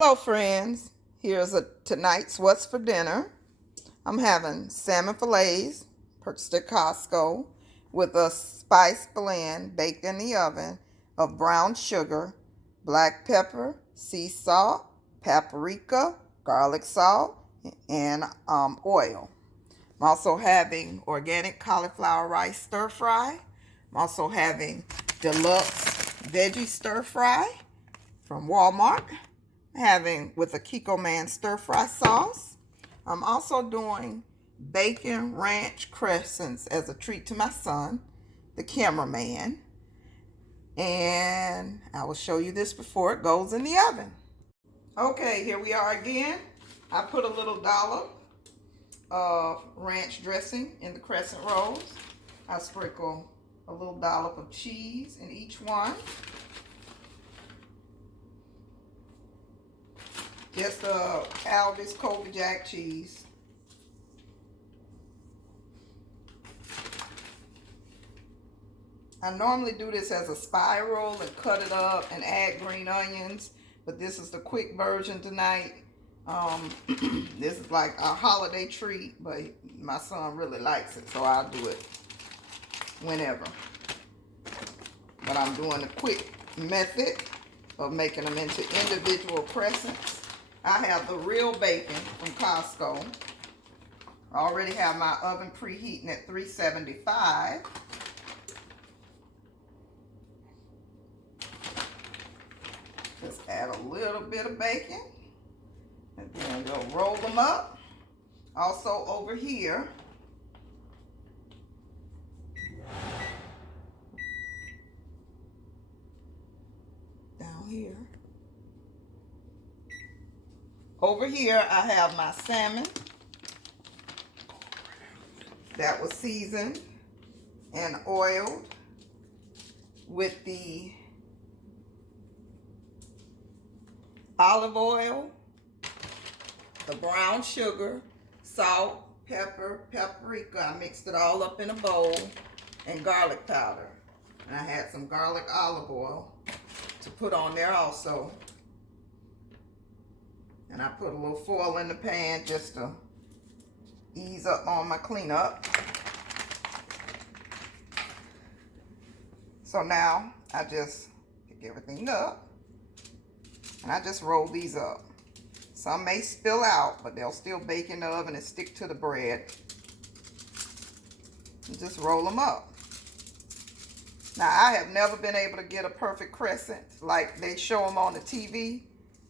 Hello friends, here's tonight's what's for dinner. I'm having salmon fillets purchased at Costco with a spice blend baked in the oven of brown sugar, black pepper, sea salt, paprika, garlic salt, and oil. I'm also having organic cauliflower rice stir fry. I'm also having deluxe veggie stir fry from Walmart, having with a Kikkoman stir fry sauce. I'm also doing bacon ranch crescents as a treat to my son, the cameraman. And I will show you this before it goes in the oven. Okay, here we are again. I put a little dollop of ranch dressing in the crescent rolls. I sprinkle a little dollop of cheese in each one. Just Aldi's Colby Jack cheese. I normally do this as a spiral and cut it up and add green onions, but this is the quick version tonight. This is like a holiday treat, but my son really likes it, so I'll do it whenever. But I'm doing the quick method of making them into individual crescents. I have the real bacon from Costco. I already have my oven preheating at 375. Just add a little bit of bacon. And then we'll roll them up. Also over here, down here. Over here, I have my salmon that was seasoned and oiled with the olive oil, the brown sugar, salt, pepper, paprika. I mixed it all up in a bowl, and garlic powder. And I had some garlic olive oil to put on there also. And I put a little foil in the pan just to ease up on my cleanup. So now I just pick everything up and I just roll these up. Some may spill out, but they'll still bake in the oven and stick to the bread. And just roll them up. Now I have never been able to get a perfect crescent like they show them on the TV.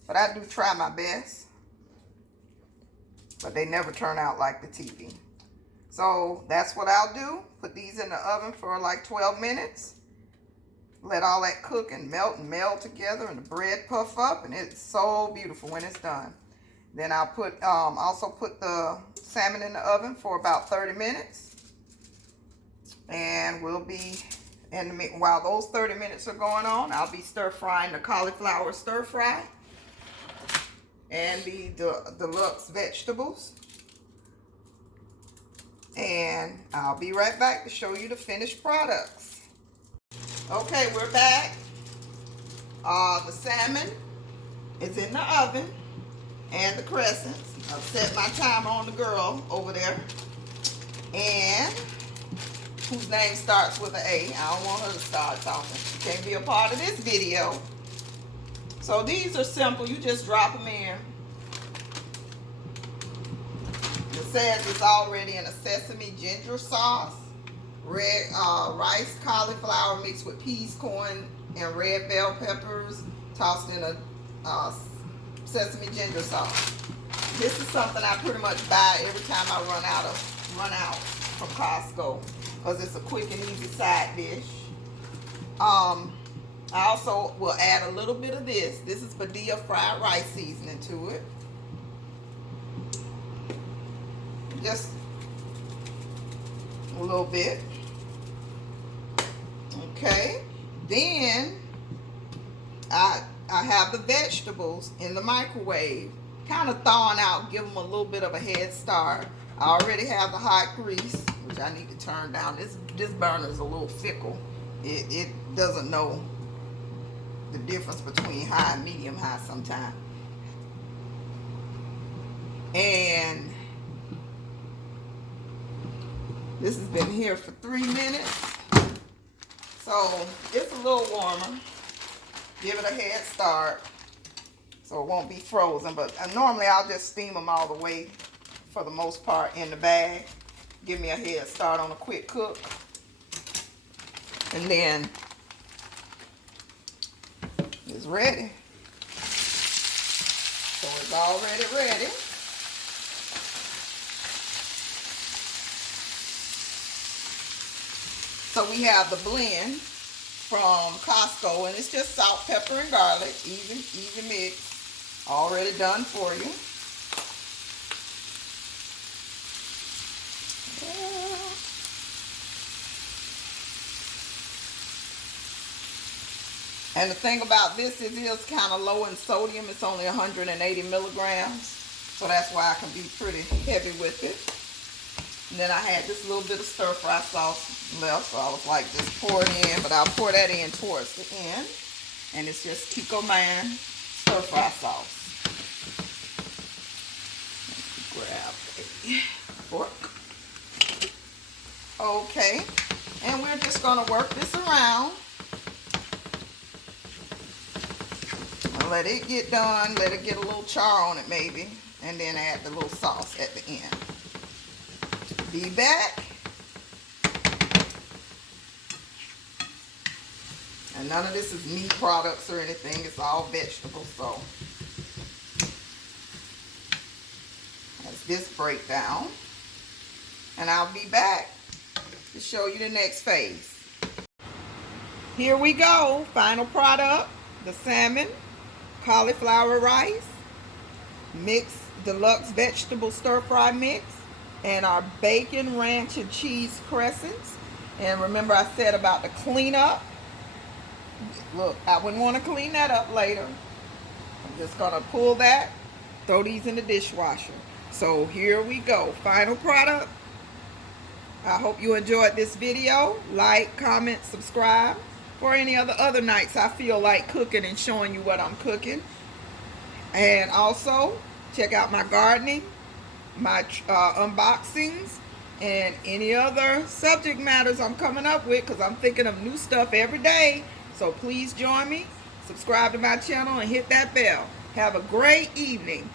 But I do try my best. But they never turn out like the TV. So that's what I'll do. Put these in the oven for like 12 minutes. Let all that cook and meld together, and the bread puff up, and it's so beautiful when it's done. Then I'll put also put the salmon in the oven for about 30 minutes. And we'll be, while those 30 minutes are going on, I'll be stir frying the cauliflower stir fry and the deluxe vegetables. And I'll be right back to show you the finished products. Okay, we're back. The salmon is in the oven and the crescents. I've set my timer on the girl over there, and whose name starts with an A. I don't want her to start talking. She can't be a part of this video. So these are simple. You just drop them in. It says it's already in a sesame ginger sauce, red rice cauliflower mixed with peas, corn, and red bell peppers, tossed in a sesame ginger sauce. This is something I pretty much buy every time I run out from Costco, because it's a quick and easy side dish. I also will add a little bit of this. This is Padilla fried rice seasoning to it. Just a little bit. Okay. Then I have the vegetables in the microwave, kind of thawing out, give them a little bit of a head start. I already have the hot grease, which I need to turn down. This burner is a little fickle. It doesn't know the difference between high and medium high sometimes. This has been here for 3 minutes. So it's a little warmer. Give it a head start so it won't be frozen. But normally I'll just steam them all the way, for the most part, in the bag. Give me a head start on a quick cook. And then it's ready. So it's already ready. So we have the blend from Costco, and it's just salt, pepper, and garlic. Easy mix. Already done for you. And the thing about this is it is kind of low in sodium. It's only 180 milligrams. So that's why I can be pretty heavy with it. And then I had this little bit of stir fry sauce left. So I was like, just pour it in. But I'll pour that in towards the end. And it's just Kikkoman stir fry sauce. Grab a fork. Okay. And we're just going to work this around. Let it get done, let it get a little char on it maybe, and then add the little sauce at the end. Be back. And none of this is meat products or anything, it's all vegetables, so that's this breakdown. And I'll be back to show you the next phase. Here we go, final product, the salmon, cauliflower rice, mixed deluxe vegetable stir fry mix, and our bacon, ranch, and cheese crescents. And remember I said about the cleanup. Look, I wouldn't want to clean that up later. I'm just going to pull that, throw these in the dishwasher. So here we go, final product. I hope you enjoyed this video. Like, comment, subscribe. For any other nights I feel like cooking and showing you what I'm cooking. And also check out my gardening, my unboxings, and any other subject matters I'm coming up with, because I'm thinking of new stuff every day. So please join me, subscribe to my channel, and hit that bell. Have a great evening.